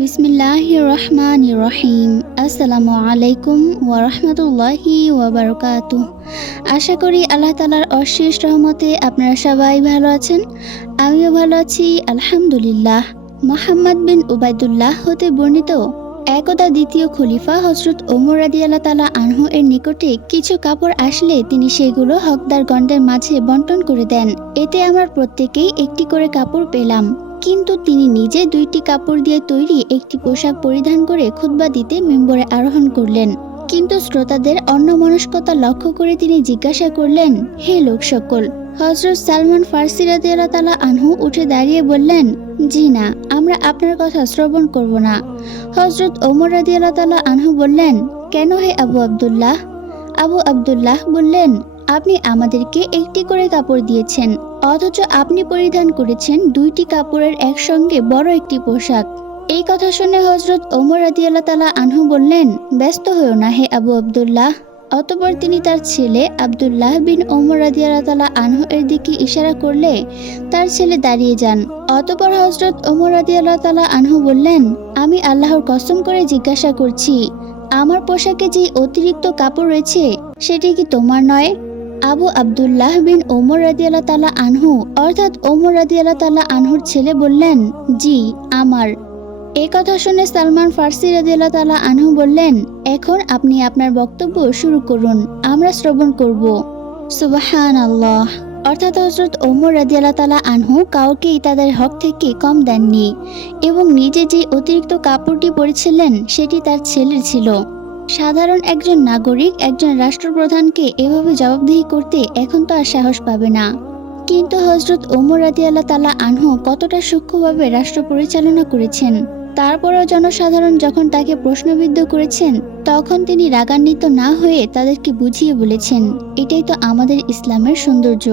বিসমিল্লাহ রহমান রহিম আসসালামু আলাইকুম ওরহমতুল্লাহি ওবরকাত আশা করি আল্লাহ তালার অশেষ রহমতে আপনারা সবাই ভালো আছেন। আমিও ভালো আছি, আলহামদুলিল্লাহ। মোহাম্মদ বিন উবায়দুল্লাহ হতে বর্ণিত একদা দ্বিতীয় খলিফা হজরত ওমর রাদি আল্লাহ তালা আনহু এর নিকটে কিছু কাপড় আসলে তিনি সেগুলো হকদার গণ্ডের মাঝে বন্টন করে দেন। এতে আমরা প্রত্যেকেই একটি করে কাপড় পেলাম। কিন্তু তিনি নিজে দুইটি কাপড় দিয়ে তৈরি একটি পোশাক পরিধান করে খুতবা দিতে মেম্বরে আরোহণ করলেন। কিন্তু শ্রোতাদের অন্যমনস্কতা লক্ষ্য করে তিনি জিজ্ঞাসা করলেন, হে লোক সকল হজরত সালমান ফার্সি রাদিয়াল্লাহ আনহু উঠে দাঁড়িয়ে বললেন, জি না, আমরা আপনার কথা শ্রবণ করব না। হজরত ওমর রাদিয়াল্লাহ আনহু বললেন, কেন হে আবু আবদুল্লাহ? আবু আবদুল্লাহ বললেন আপনি আমাদেরকে একটি করে কাপড় দিয়েছেন, অথচ আপনি পরিধান করেছেন দুইটি কাপড়ের একসঙ্গে বড় একটি পোশাক। এই কথা শুনে হজরত ওমর রাদিয়াল্লাহ তালা আনহু বললেন, ব্যস্ত হয়েও না হে আবু আবদুল্লাহ। অতপর তিনি তার ছেলে আবদুল্লাহ বিন ওমর রাদিয়াল্লাহ তালা আনহু এর দিকে ইশারা করলে তার ছেলে দাঁড়িয়ে যান। অতপর হজরত ওমর রাদিয়াল্লাহ তালা আনহু বললেন, আমি আল্লাহর কসম করে জিজ্ঞাসা করছি, আমার পোশাকে যে অতিরিক্ত কাপড় রয়েছে, সেটি কি তোমার নয়? আবু আবদুল্লাহ বিন ওমর রাদিয়াল্লাহ তালা আনহু, অর্থাৎ ওমর রাদিয়াল্লাহ তালা আনহুর ছেলে বললেন, জি, আমার। এই কথা শুনে সালমান ফার্সি রাদিয়াল্লাহ তালা আনহু বললেন, এখন আপনি আপনার বক্তব্য শুরু করুন, আমরা শ্রবণ করব। সুবাহান আল্লাহ অর্থাৎ হজরত ওমর রাদিয়াল্লাহ তালা আনহু কাউকেই তাদের হক থেকে কম দেননি এবং নিজে যে অতিরিক্ত কাপড়টি পরেছিলেন, সেটি তার ছেলের ছিল। সাধারণ একজন নাগরিক, একজন রাষ্ট্রপ্রধানকে এভাবে জবাবদিহি করতে এখন তো আর সাহস পাবে না। কিন্তু হজরত ওমর রাদি আল্লাহ তালা আনহু কতটা সূক্ষ্মভাবে রাষ্ট্র পরিচালনা করেছেন, তারপরও জনসাধারণ যখন তাকে প্রশ্নবিদ্ধ করেছেন, তখন তিনি রাগান্বিত না হয়ে তাদেরকে বুঝিয়ে বলেছেন, এটাই তো আমাদের ইসলামের সৌন্দর্য।